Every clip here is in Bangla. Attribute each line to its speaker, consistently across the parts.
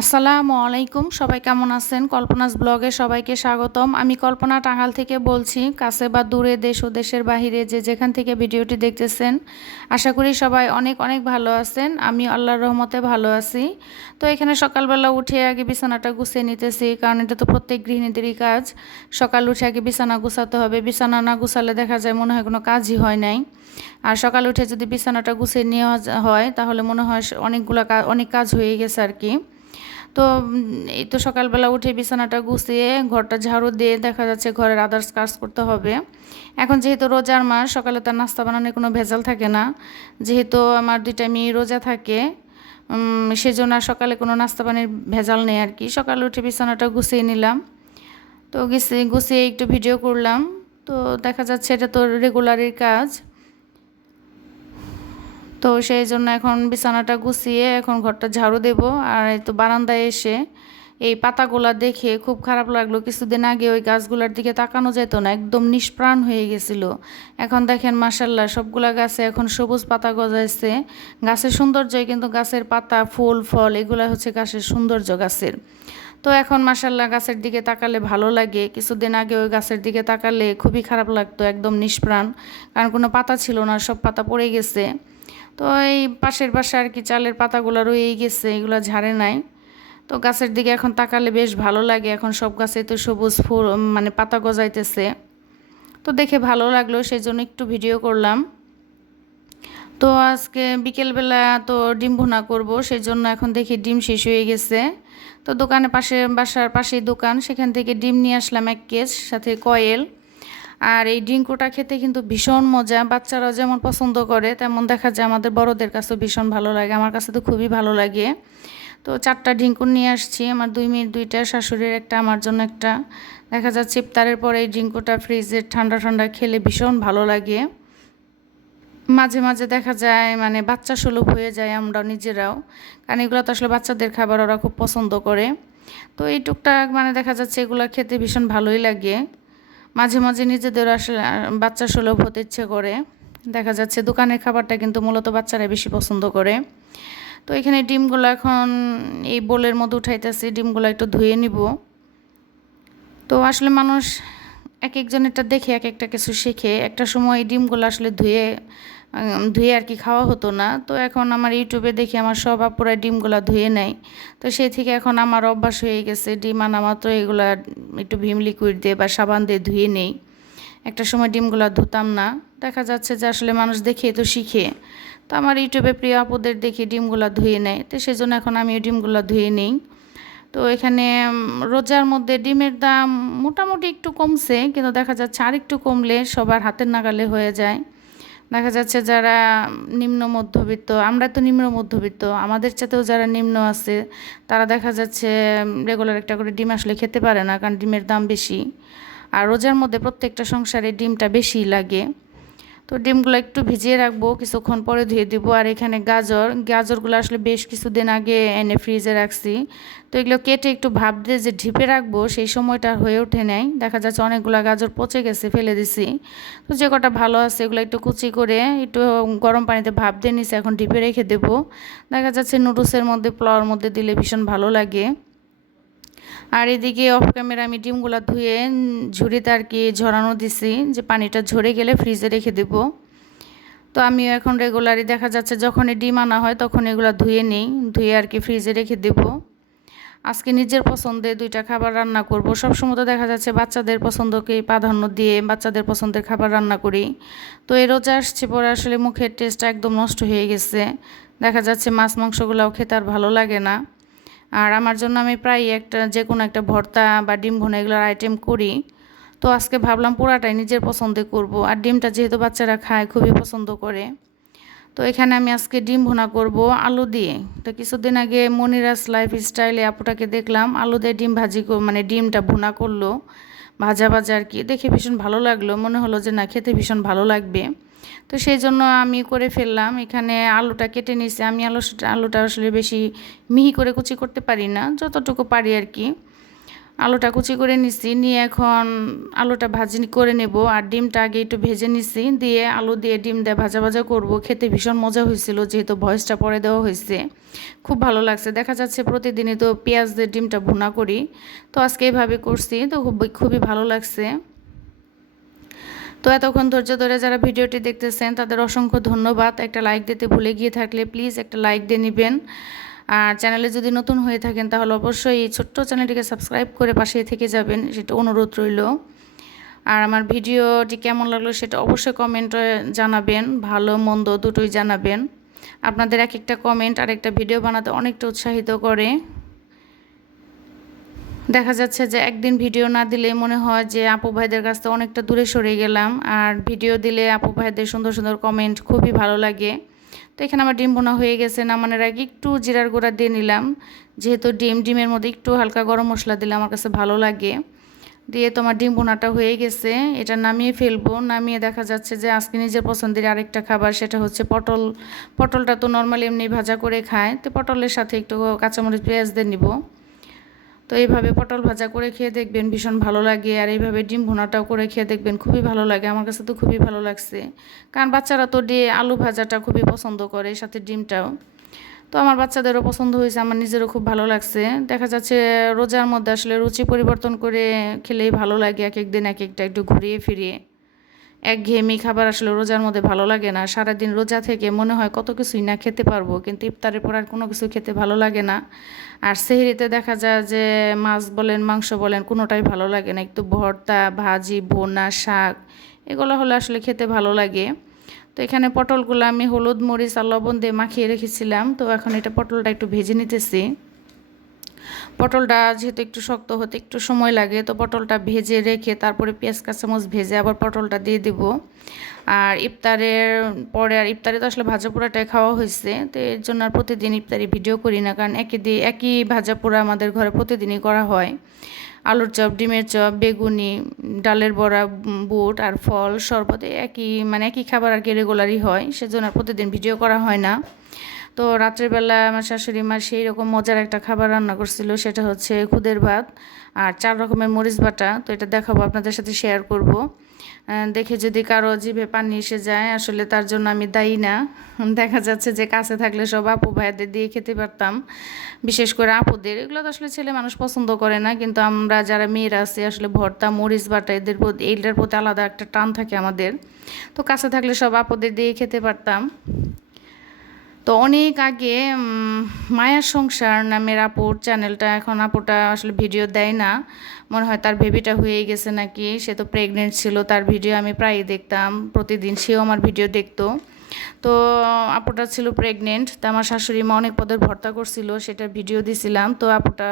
Speaker 1: আসসালামু আলাইকুম। সবাই কেমন আছেন? কল্পনাস ব্লগে সবাইকে স্বাগতম। আমি কল্পনা টাঙ্গাল থেকে বলছি, কাছে বা দূরে, দেশ ও দেশের বাহিরে যে যেখান থেকে ভিডিওটি দেখতেছেন, আশা করি সবাই অনেক অনেক ভালো আছেন। আমি আল্লাহর রহমতে ভালো আছি। তো এখানে সকালবেলা উঠে আগে বিছানাটা গুছিয়ে নিতেছি, কারণ এটা তো প্রত্যেক গৃহিণীদেরই কাজ। সকাল উঠে আগে বিছানা গুছাতে হবে। বিছানা না গুছালে দেখা যায় মনে হয় কোনো কাজই হয় নাই। আর সকাল উঠে যদি বিছানাটা গুছিয়ে নেওয়া হয়, তাহলে মনে হয় অনেকগুলো অনেক কাজ হয়ে গেছে আর কি। তো এই তো সকালবেলা উঠে বিছানাটা গুছিয়ে ঘরটা ঝাড়ু দিয়ে দেখা যাচ্ছে ঘরের আদার্স কাজ করতে হবে। এখন যেহেতু রোজার মাস, সকালে তার নাস্তা বানানোর কোনো ভেজাল থাকে না। যেহেতু আমার দুইটা মেয়ে রোজা থাকে সেজন্য আর সকালে কোনো নাস্তা পানির ভেজাল নেই আর কি। সকালে উঠে বিছানাটা গুছিয়ে নিলাম। তো গুছিয়ে গুছিয়ে একটু ভিডিও করলাম। তো দেখা যাচ্ছে এটা তো রেগুলারের কাজ। তো সেই জন্য এখন বিছানাটা গুছিয়ে এখন ঘরটা ঝাড়ু দেব। আর এই তো বারান্দায় এসে এই পাতাগুলা দেখে খুব খারাপ লাগল। কিছুদিন আগে ওই গাছগুলোর দিকে তাকানো যেত না, একদম নিষ্প্রাণ হয়ে গেছিল। এখন দেখেন মাসাল্লাহ সবগুলা গাছে এখন সবুজ পাতা গজাইছে। গাছের সৌন্দর্যই কিন্তু গাছের পাতা, ফুল, ফল, এগুলো হচ্ছে গাছের সৌন্দর্য গাছের। তো এখন মাসাল্লাহ গাছের দিকে তাকালে ভালো লাগে। কিছুদিন আগে ওই গাছের দিকে তাকালে খুবই খারাপ লাগতো, একদম নিষ্প্রাণ। কারণ কোনো পাতা ছিল না, সব পাতা পড়ে গেছে। তো এই পাশের পাশে আর কি, চালের পাতাগুলো রয়েই গেছে, এগুলো ঝাড়ে নাই। তো গাছের দিকে এখন তাকালে বেশ ভালো লাগে, এখন সব গাছে তো সবুজ ফুল মানে পাতা গজাইতেছে। তো দেখে ভালো লাগল সেই জন্য একটু ভিডিও করলাম। তো আজকে বিকেলবেলা তো ডিম ভুনা করব সেই জন্য এখন দেখি ডিম শেষ হয়ে গেছে। তো দোকানে পাশে, বাসার পাশেই দোকান, সেখান থেকে ডিম নিয়ে আসলাম এক কেস সাথে কয়েল। আর এই ডিঙ্কুটা খেতে কিন্তু ভীষণ মজা। বাচ্চারাও যেমন পছন্দ করে, তেমন দেখা যায় আমাদের বড়দের কাছেও ভীষণ ভালো লাগে। আমার কাছে তো খুবই ভালো লাগে। তো চারটা ডিঙ্কুর নিয়ে আসছি। আমার দুই মিনিট দুইটা, শাশুড়ির একটা, আমার জন্য একটা। দেখা যাচ্ছে ইফতারের পরে এই ডিঙ্কুটা ফ্রিজের ঠান্ডা ঠান্ডা খেলে ভীষণ ভালো লাগে। মাঝে মাঝে দেখা যায় মানে বাচ্চা সুলভ হয়ে যায় আমরা নিজেরাও। কারণ এগুলো তো আসলে বাচ্চাদের খাবার ওরা খুব পছন্দ করে। তো এই টুকটাক মানে দেখা যাচ্ছে এগুলো খেতে ভীষণ ভালোই লাগে। মাঝে মাঝে নিজেদের আসলে, বাচ্চা সুলভ হতে ইচ্ছে করে। দেখা যাচ্ছে দোকানের খাবারটা কিন্তু মূলত বাচ্চারা বেশি পছন্দ করে। তো এখানে ডিমগুলো এখন এই বোলের মধ্যে উঠাইতেছি, ডিমগুলো একটু ধুয়ে নিব। তো আসলে মানুষ এক একজনেরটা দেখে এক একটা কিছু শিখে। একটা সময় ডিমগুলো আসলে ধুয়ে ধুয়ে আর কি খাওয়া হতো না। তো এখন আমার ইউটিউবে দেখি আমার সব আপুরা ডিমগুলো ধুয়ে নেয়। তো সেই থেকে এখন আমার অভ্যাস হয়ে গেছে, ডিম আনা মাত্র এগুলা একটু ভীম লিকুইড দিয়ে বা সাবান দিয়ে ধুয়ে নেই। একটা সময় ডিমগুলো ধুতাম না। দেখা যাচ্ছে যে আসলে মানুষ দেখে তো শিখে। তো আমার ইউটিউবে প্রিয় আপুদের দেখি ডিমগুলো ধুয়ে নেয়। তো সেই জন্য এখন আমি ওই ডিমগুলো ধুয়ে নিই। তো এখানে রোজার মধ্যে ডিমের দাম মোটামুটি একটু কমছে, কিন্তু দেখা যাচ্ছে আর একটু কমলে সবার হাতের নাগালে হয়ে যায়। দেখা যাচ্ছে যারা নিম্ন মধ্যবিত্ত, আমরা তো নিম্ন মধ্যবিত্ত, আমাদের চাতেও যারা নিম্ন আছে, তারা দেখা যাচ্ছে রেগুলার একটা করে ডিম আসলে খেতে পারে না, কারণ ডিমের দাম বেশি। আর রোজার মধ্যে প্রত্যেকটা সংসারে ডিমটা বেশি লাগে। তো ডিমগুলো একটু ভিজিয়ে রাখব, কিছুক্ষণ পরে ধুয়ে দিব। আর এখানে গাজর, গাজরগুলো আসলে বেশ কিছুদিন আগে এনে ফ্রিজে রাখছি। তো এগুলো কেটে একটু ভাব দিয়ে যে ঢিপে রাখব, সেই সময়টা হয়ে ওঠে নেয় দেখা যাচ্ছে অনেকগুলো গাজর পচে গেছে, ফেলে দিছি। তো যে কটা ভালো আছে এগুলো একটু কুচি করে একটু গরম পানিতে ভাব দিয়ে নিছি এখন ঢিপে রেখে দেবো। দেখা যাচ্ছে নুডলসের মধ্যে, পোলাওয়ার মধ্যে দিলে ভীষণ ভালো লাগে। আর এদিকে অফ ক্যামেরা আমি ডিমগুলো ধুয়ে ঝুড়িতে আর কি ঝরানো দিছি, যে পানিটা ঝরে গেলে ফ্রিজে রেখে দেব। তো আমিও এখন রেগুলারই দেখা যাচ্ছে যখনই ডিম আনা হয় তখন এগুলো ধুয়ে নিই, ধুয়ে আর কি ফ্রিজে রেখে দেব। আজকে নিজের পছন্দে দুইটা খাবার রান্না করব। সবসময় তো দেখা যাচ্ছে বাচ্চাদের পছন্দকে প্রাধান্য দিয়ে বাচ্চাদের পছন্দের খাবার রান্না করি। তো এই রোজা আসছে পরে আসলে মুখের টেস্টটা একদম নষ্ট হয়ে গেছে। দেখা যাচ্ছে মাছ মাংসগুলোও খেতে আর ভালো লাগে না। আর আমার জন্য আমি প্রায় একটা যে কোনো একটা ভর্তা বা ডিম ভুনা এগুলোর আইটেম করি। তো আজকে ভাবলাম পুরাটাই নিজের পছন্দে করব। আর ডিমটা যেহেতু বাচ্চারা খায়, খুবই পছন্দ করে। তো এখানে আমি আজকে ডিম ভুনা করব আলু দিয়ে। তো কিছুদিন আগে মনিরাস লাইফ স্টাইলে আপুটাকে দেখলাম, আলু দিয়ে ডিম ভাজি মানে ডিমটা ভুনা করল। ভাজা ভাজা আর কি। দেখে ভীষণ ভালো লাগল। মনে হলো যে না, খেতে ভীষণ ভালো লাগবে। তো সেই জন্য আমি করে ফেললাম। এখানে আলুটা কেটে নিয়েছি। আমি আলু আলুটা আসলে বেশি মিহি করে কুচি করতে পারি না, যতটুকু পারি আর কি। আলুটা কুচি করে নিছি নিয়ে এখন আলুটা ভাজি করে নেব আর ডিমটা আগে একটু ভেজে নিছি দিয়ে আলু দিয়ে ডিম দিয়ে ভাজা ভাজা করব। খেতে ভীষণ মজা হয়েছিল, যেহেতু ভয়েসটা পরে দেওয়া হয়েছে। খুব ভালো লাগছে। দেখা যাচ্ছে প্রতিদিনই তো পেঁয়াজ দিয়ে ডিমটা ভুনা করি। তো আজকে এভাবে করছি। তো খুব খুবই ভালো লাগছে। তো এতক্ষণ ধৈর্য ধরে যারা ভিডিওটি দেখতেছেন, তাদের অসংখ্য ধন্যবাদ। একটা লাইক দিতে ভুলে গিয়ে থাকলে প্লিজ একটা লাইক দিয়ে নেবেন। আর চ্যানেলে যদি নতুন হয়ে থাকেন, তাহলে অবশ্যই এই ছোট্ট চ্যানেলটিকে সাবস্ক্রাইব করে পাশে থেকে যাবেন, সেটা অনুরোধ রইল। আর আমার ভিডিওটি কেমন লাগল সেটা অবশ্যই কমেন্টে জানাবেন, ভালো, মন্দ দুটোই জানাবেন। আপনাদের এক একটা কমেন্ট আর একটা ভিডিও বানাতে অনেকটা উৎসাহিত করে। দেখা যাচ্ছে যে একদিন ভিডিও না দিলে মনে হয় যে আপু ভাইদের কাছ থেকে অনেকটা দূরে সরে গেলাম। আর ভিডিও দিলে আপু ভাইদের সুন্দর সুন্দর কমেন্ট খুবই ভালো লাগে। তো এখানে আমার ডিম বোনা হয়ে গেছে, নামানোর আগে একটু জিরার গুঁড়া দিয়ে নিলাম। যেহেতু ডিম, ডিমের মধ্যে একটু হালকা গরম মশলা দিলে আমার কাছে ভালো লাগে। দিয়ে তোমার ডিম বোনাটা হয়ে গেছে, এটা নামিয়ে ফেলব। নামিয়ে দেখা যাচ্ছে যে আজকে নিজের পছন্দের আরেকটা খাবার, সেটা হচ্ছে পটল। পটলটা তো নর্মালি এমনি ভাজা করে খায়। তো পটলের সাথে একটু কাঁচামরিচ পেঁয়াজ দিয়ে নিব। তো এইভাবে পটল ভাজা করে খেয়ে দেখবেন ভীষণ ভালো লাগে। আর এইভাবে ডিম ভোনাটাও করে খেয়ে দেখবেন খুবই ভালো লাগে। আমার কাছে তো খুবই ভালো লাগছে। কারণ বাচ্চারা তো দিয়ে আলু ভাজাটা খুবই পছন্দ করে, সাথে ডিমটাও। তো আমার বাচ্চাদেরও পছন্দ হয়েছে, আমার নিজেরও খুব ভালো লাগছে। দেখা যাচ্ছে রোজার মধ্যে আসলে রুচি পরিবর্তন করে খেলেই ভালো লাগে এক এক দিন এক একটা একটু ঘুরিয়ে ফিরিয়ে। এক ঘেয়েমি খাবার আসলে রোজার মধ্যে ভালো লাগে না। সারাদিন রোজা থেকে মনে হয় কত কিছুই না খেতে পারব, কিন্তু ইফতারের পর আর কোনো কিছু খেতে ভালো লাগে না। আর সেহরিতে দেখা যায় যে মাছ বলেন, মাংস বলেন, কোনোটাই ভালো লাগে না। একটু ভর্তা, ভাজি বোনা শাক, এগুলো হলে আসলে খেতে ভালো লাগে। তো এখানে পটলগুলো আমি হলুদ, মরিচ আর লবণ দিয়ে মাখিয়ে রেখেছিলাম। তো এখন এটা পটলটা একটু ভেজে নিতেছি। পটলটা যেহেতু একটু শক্ত হতে একটু সময় লাগে, তো পটলটা ভেজে রেখে তারপরে পেঁয়াজ কাঁচামচ ভেজে আবার পটলটা দিয়ে দিব। আর ইফতারের পরে, আর ইফতারে তো আসলে ভাজা পোড়াটাই খাওয়া হয়েছে, তো এর জন্য আর প্রতিদিন ইফতারি ভিডিও করি না, কারণ একই দিয়ে, একই ভাজা পোড়া আমাদের ঘরে প্রতিদিনই করা হয়। আলুর চপ, ডিমের চপ, বেগুনি, ডালের বড়া, বুট আর ফল, শরবত, একই মানে একই খাবার আর কি রেগুলারই হয়, সেজন্য আর প্রতিদিন ভিডিও করা হয় না। তো রাত্রেবেলা আমার শাশুড়ি মা সেই রকম মজার একটা খাবার রান্না করছিল, সেটা হচ্ছে খুদের ভাত আর চার রকমের মরিচ বাটা। তো এটা দেখাবো, আপনাদের সাথে শেয়ার করব। দেখে যদি কারও জিভে পানি এসে যায়, আসলে তার জন্য আমি দায়ী না। দেখা যাচ্ছে যে কাছে থাকলে সব আপু ভাইয়াদের দিয়ে খেতে পারতাম, বিশেষ করে আপুদের। এগুলো তো আসলে ছেলে মানুষ পছন্দ করে না, কিন্তু আমরা যারা মেয়েরা আছি, আসলে ভর্তা, মরিচ বাটা, এদের প্রতি, এইটার প্রতি আলাদা একটা টান থাকে আমাদের। তো কাছে থাকলে সব আপুদের দিয়ে খেতে পারতাম। তো অনেক আগে মায়ার সংসার নামের আপুর চ্যানেলটা এখন আপুটা আসলে ভিডিও দেয় না। মনে হয় তার বেবিটা হয়ে গেছে নাকি, সে তো প্রেগনেন্ট ছিল, তার ভিডিও আমি প্রায়ই দেখতাম। প্রতিদিন সেও আমার ভিডিও দেখতো। তো আপুটা ছিল প্রেগনেন্ট তা আমার শাশুড়ি মা অনেক পদের ভর্তা করছিল সেটা ভিডিও দিছিলাম, তো আপুটা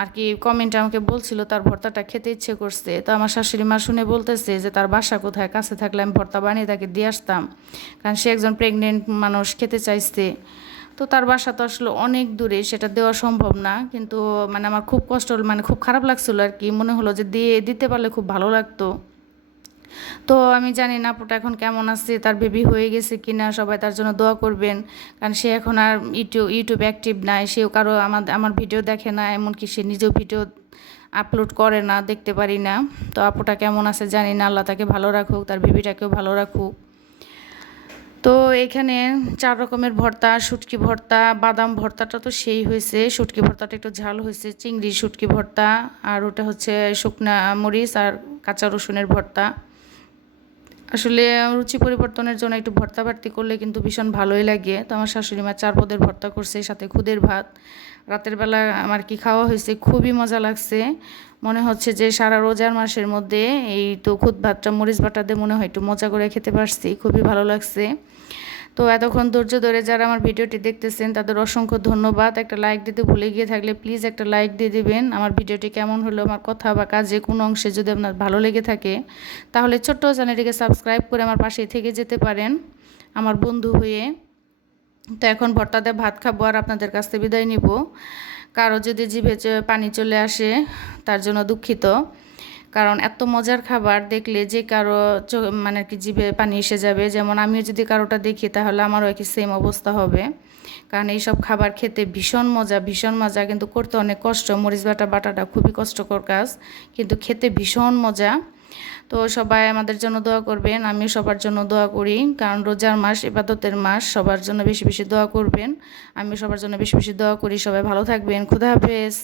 Speaker 1: আর কি কমেন্টে আমাকে বলছিল তার ভর্তাটা খেতে ইচ্ছে করছে, তো আমার শাশুড়ি মা শুনে বলতেছে যে তার বাসা কোথায়, কাছে থাকলে আমি ভর্তা বানিয়ে তাকে দিয়ে আসতাম, কারণ সে একজন প্রেগনেন্ট মানুষ, খেতে চাইছে। তো তার বাসা তো আসলে অনেক দূরে, সেটা দেওয়া সম্ভব না, কিন্তু মানে আমার খুব কষ্ট মানে খুব খারাপ লাগছিল আর কি, মনে হলো যে দিয়ে, দিতে পারলে খুব ভালো লাগতো। তো আমি জানি না, আপুটা এখন কেমন আছে, তার বেবি হয়ে গেছে কি না সবাই তার জন্য দোয়া করবেন। কারণ সে এখন আর ইউটিউব ইউটিউব অ্যাক্টিভ নাই, সেও কারও আমার আমার ভিডিও দেখে না, এমনকি সে নিজেও ভিডিও আপলোড করে না, দেখতে পারি না। তো আপুটা কেমন আছে জানি না, আল্লাহ তাকে ভালো রাখুক, তার বেবিটাকেও ভালো রাখুক। তো এখানে চার রকমের ভর্তা, শুটকি ভর্তা, বাদাম ভর্তাটা তো সেই হয়েছে। শুটকি ভর্তাটা একটু ঝাল হয়েছে, চিংড়ি শুটকি ভর্তা, আর ওটা হচ্ছে শুকনা মরিচ আর কাঁচা রসুনের ভর্তা। আসলে রুচি পরিবর্তনের জন্য একটু ভর্তা বাড়তি করলে কিন্তু ভীষণ ভালোই লাগে। তো আমার শাশুড়ি মা চার পদের ভর্তা করছে, সাথে খুদের ভাত। রাতের বেলা আমার কি খাওয়া হয়েছে খুবই মজা লাগছে। মনে হচ্ছে যে সারা রোজার মাসের মধ্যে এই তো খুদ ভাতটা, মরিচ বাটা দিয়ে মনে হয় একটু মজা করে খেতে পারছি, খুবই ভালো লাগছে। তো এতক্ষণ ধৈর্য ধরে যারা আমার ভিডিওটি দেখতেছেন, তাদের অসংখ্য ধন্যবাদ। একটা লাইক দিতে ভুলে গিয়ে থাকলে প্লিজ একটা লাইক দিয়ে দেবেন। আমার ভিডিওটি কেমন হলো, আমার কথা বা কাজে কোনো অংশে যদি আপনার ভালো লেগে থাকে, তাহলে ছোট্ট চ্যানেলটিকে সাবস্ক্রাইব করে আমার পাশে থেকে যেতে পারেন, আমার বন্ধু হয়ে। তো এখন ভর্তাতে ভাত খাব আর আপনাদের কাছ থেকে বিদায় নিব। কারও যদি জিভে পানি চলে আসে, তার জন্য দুঃখিত। কারণ এত মজার খাবার দেখলে যে কারও মানে কি জিভে পানি এসে যাবে, যেমন আমিও যদি কারোটা দেখি তাহলে আমারও একই সেম অবস্থা হবে। কারণ এইসব খাবার খেতে ভীষণ মজা ভীষণ মজা, কিন্তু করতে অনেক কষ্ট। মরিচ বাটা, বাটাটা খুবই কষ্টকর কাজ, কিন্তু খেতে ভীষণ মজা। তো সবাই আমাদের জন্য দোয়া করবেন, আমিও সবার জন্য দোয়া করি, কারণ রোজার মাস, ইবাদতের মাস, সবার জন্য বেশি বেশি দোয়া করবেন। আমিও সবার জন্য বেশি বেশি দোয়া করি। সবাই ভালো থাকবেন। খুদা হাফেজ।